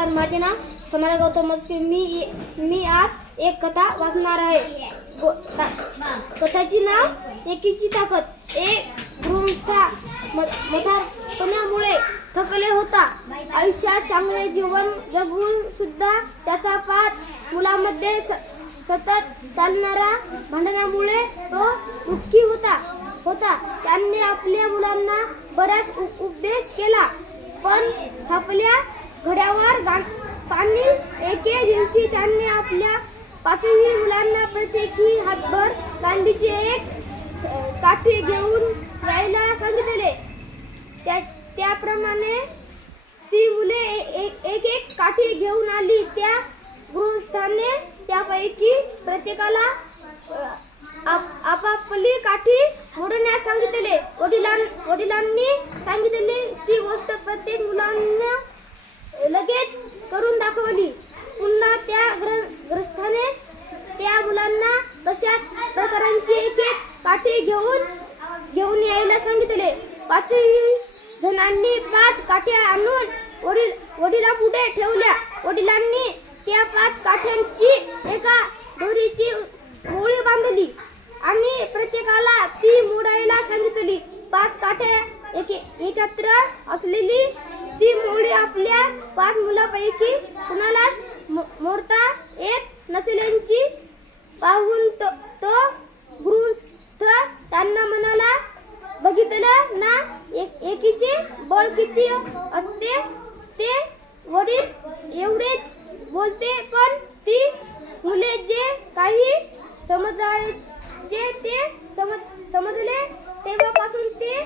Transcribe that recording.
नमस्कार, माझे नाव समारा गौतम मस्के। मी आज एक कथा वाचणार आहे। कथाची नाव एकीची ताकद। एक गृहस्थ म्हातारपणामुळे थकले होता। आयुष्यात चांगले जीवन जगून सुद्धा त्याचा 5 मुलांमध्ये सतत चालणारा भांडणामुळे तो दुःखी होता। त्याने आपल्या मुलांना बराच उपदेश केला, पण थापल्या घड्यावर पाणी। एके दिवशी त्याने आपल्या 5ही मुलांना प्रत्येकी हातभर चांदीची एक काठी घेऊन यायला सांगितले। त्याप्रमाणे ती मुले एक एक काठी घेऊन आली। त्या गृहस्थाने त्यापैकी प्रत्येकाला आपापली काठी मोडण्यास सांगितले। वडिलांनी सांगितले ती गोष्ट प्रत्येक मुलांना लगेच करून दाखवली। पुन्हा त्या गृहस्थाने त्या मुलांना तशाच प्रकारांची एक काठी घेऊन यायला सांगितले। 5ही जणांनी 5 काठ्या आणून वडिलांपुढे ठेवल्या। वडिलांनी त्या 5 काठ्यांची एका दोरीची मोळी बांधली आणि प्रत्येकाला ती मोडायला सांगितली। 5 काठ्या एकत्र असलेली ती मोळी आपल्या 5 मुलांपैकी कुणालाच मोडता येत नसल्याची पाहून तो गृहस्थ त्यांना म्हणाला, बघितलं ना एकीचे बळ किती असते ते। वडील एवढेच बोलते, पण ती मुले जे काही समजायचे ते समजले। तेव्हापासून ते